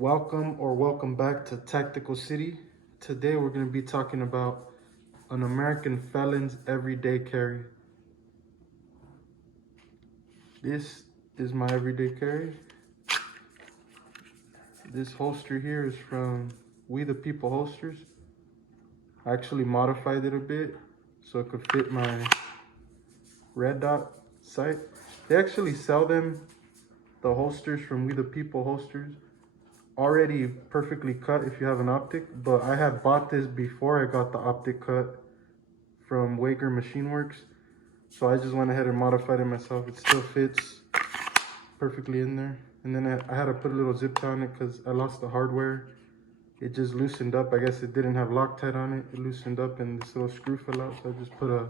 Welcome back to Tactical City. Today we're going to be talking about an American felon's everyday carry. This is my everyday carry. This holster here is from We the People holsters. I actually modified it a bit so it could fit my red dot sight. They actually sell them, the holsters from We the People holsters, already perfectly cut if you have an optic, but I had bought this before I got the optic cut from Wager Machine Works, so I just went ahead and modified it myself. It still fits perfectly in there, and then I had to put a little zip tie on it because I lost the hardware. It just loosened up. I guess it didn't have Loctite on it. It loosened up and this little screw fell out, so I just put a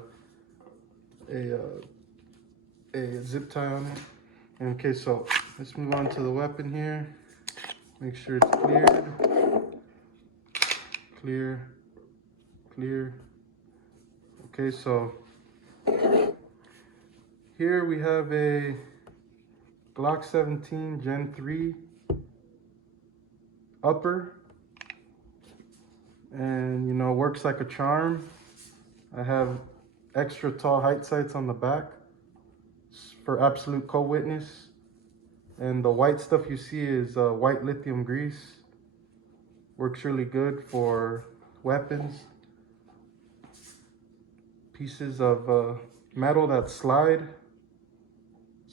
zip tie on it. Okay, so let's move on to the weapon here. Make sure it's clear. Okay, so here we have a Glock 17 Gen 3 upper, and you know, works like a charm. I have extra tall height sights on the back for absolute co-witness, and the white stuff you see is white lithium grease. Works really good for weapons. Pieces of metal that slide,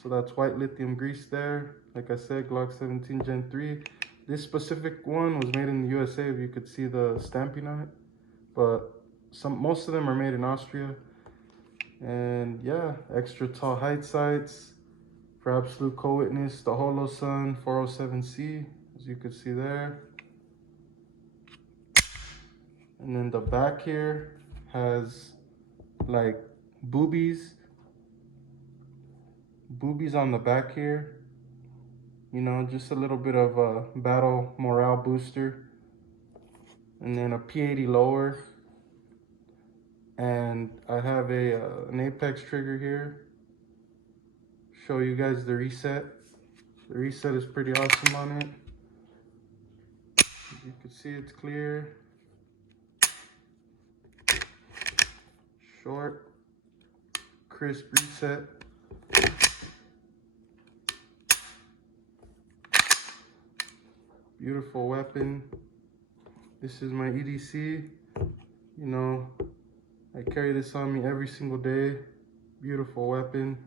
so that's white lithium grease there. Like I said, Glock 17 Gen 3. This specific one was made in the USA, if you could see the stamping on it, but most of them are made in Austria. And yeah, extra tall height sights for absolute co-witness. The holosun 407C, as you could see there. And then the back here has like boobies on the back here, you know, just a little bit of a battle morale booster. And then a P80 lower, and I have an apex trigger here. Show you guys the reset. The reset is pretty awesome on it. You can see it's clear, short, crisp reset. Beautiful weapon. This is my EDC. You know, I carry this on me every single day. Beautiful weapon.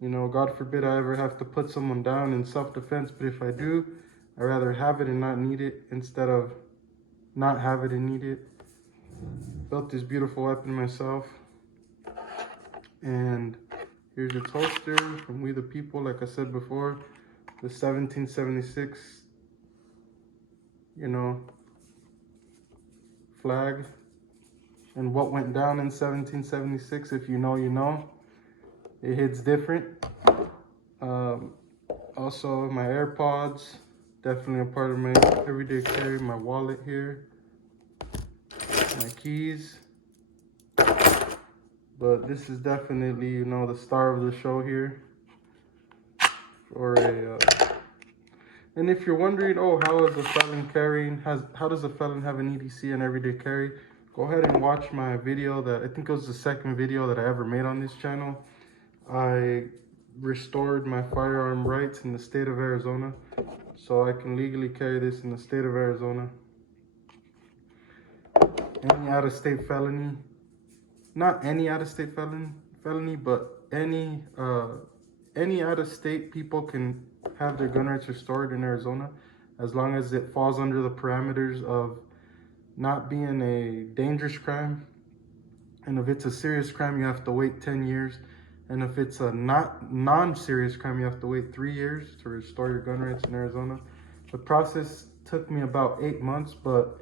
You know, God forbid I ever have to put someone down in self-defense, but if I do, I'd rather have it and not need it instead of not have it and need it. Built this beautiful weapon myself. And here's its holster from We the People, like I said before. The 1776, you know, flag. And what went down in 1776, if you know, you know. It hits different. Also, my AirPods, definitely a part of my everyday carry. My wallet here, my keys. But this is definitely, you know, the star of the show here. And if you're wondering, oh, how is a felon carrying? How does a felon have an EDC and everyday carry? Go ahead and watch my video that I think it was the second video that I ever made on this channel. I restored my firearm rights in the state of Arizona, so I can legally carry this in the state of Arizona. Any out-of-state felony, not any out-of-state felony, but any out-of-state people can have their gun rights restored in Arizona, as long as it falls under the parameters of not being a dangerous crime. And if it's a serious crime, you have to wait 10 years. And if it's a non-serious crime, you have to wait 3 years to restore your gun rights in Arizona. The process took me about 8 months, but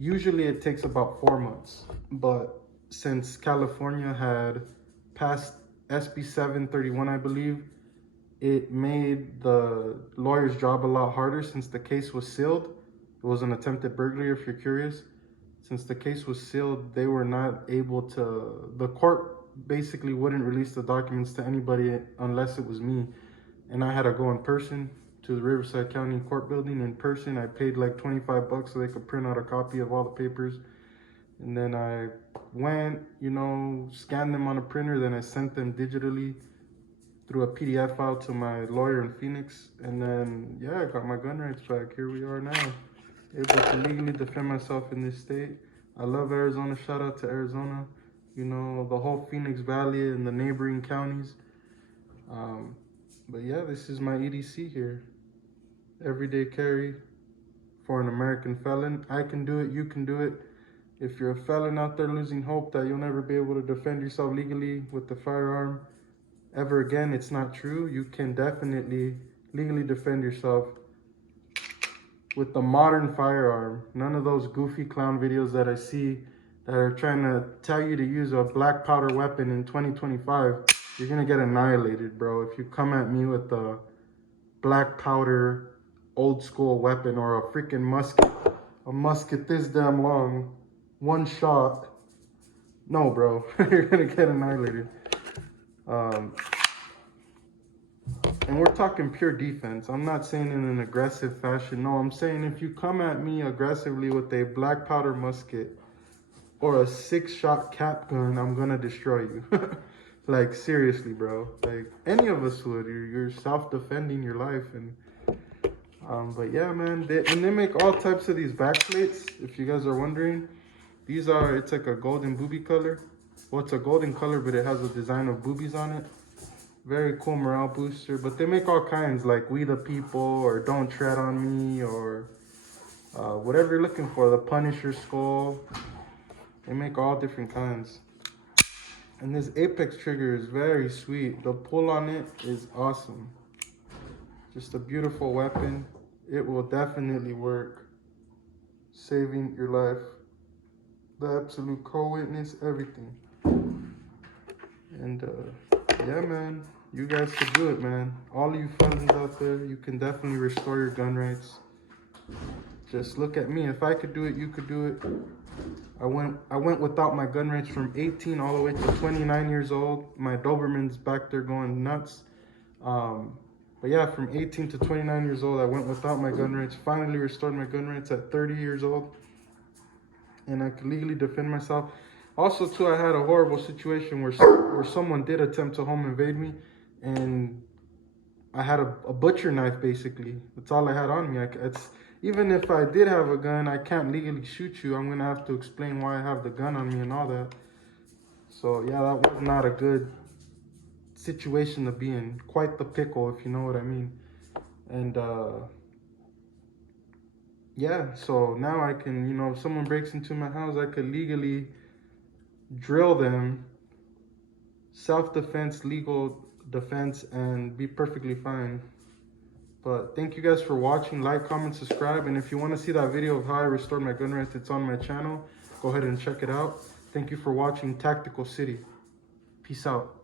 usually it takes about 4 months. But since California had passed SB 731, I believe, it made the lawyer's job a lot harder since the case was sealed. It was an attempted burglary, if you're curious. Since the case was sealed, they were not able to, the court basically wouldn't release the documents to anybody unless it was me, and I had to go in person. to the Riverside County Court Building in person. I paid like 25 bucks so they could print out a copy of all the papers. And then I went, you know, scanned them on a printer. Then I sent them digitally through a PDF file to my lawyer in Phoenix. And then, yeah, I got my gun rights back. Here we are now, able to legally defend myself in this state. I love Arizona. Shout out to Arizona. You know, the whole Phoenix Valley and the neighboring counties. But yeah, this is my EDC here. Everyday carry for an American felon. I can do it, you can do it. If you're a felon out there losing hope that you'll never be able to defend yourself legally with the firearm ever again, it's not true. You can definitely legally defend yourself with the modern firearm. None of those goofy clown videos that I see that are trying to tell you to use a black powder weapon in 2025. You're gonna get annihilated, bro. If you come at me with a black powder old school weapon or a freaking musket this damn long, one shot. No, bro, you're gonna get annihilated. And we're talking pure defense. I'm not saying in an aggressive fashion. No, I'm saying if you come at me aggressively with a black powder musket or a 6-shot cap gun, I'm gonna destroy you. Like, seriously, bro. Like, any of us would. You're self-defending your life. And but yeah, man. They make all types of these back plates, if you guys are wondering. These are, it's like a golden boobie color. Well, it's a golden color, but it has a design of boobies on it. Very cool morale booster. But they make all kinds, like We the People, or Don't Tread on Me, or whatever you're looking for. The Punisher skull. They make all different kinds. And this Apex trigger is very sweet. The pull on it is awesome. Just a beautiful weapon. It will definitely work. Saving your life. The absolute co-witness, everything. And yeah, man. You guys can do it, man. All you felons out there, you can definitely restore your gun rights. Just look at me. If I could do it, you could do it. I went without my gun rights from 18 all the way to 29 years old. My Doberman's back there going nuts. But yeah, from 18 to 29 years old, I went without my gun rights. Finally restored my gun rights at 30 years old. And I could legally defend myself. Also, too, I had a horrible situation where someone did attempt to home invade me. And I had a butcher knife, basically. That's all I had on me. Even if I did have a gun, I can't legally shoot you. I'm going to have to explain why I have the gun on me and all that. So, yeah, that was not a good situation to be in. Quite the pickle, if you know what I mean. And, yeah, so now I can, you know, if someone breaks into my house, I could legally drill them, self-defense, legal defense, and be perfectly fine. But thank you guys for watching. Like, comment, subscribe. And if you want to see that video of how I restored my gun rights, it's on my channel. Go ahead and check it out. Thank you for watching Tactical City. Peace out.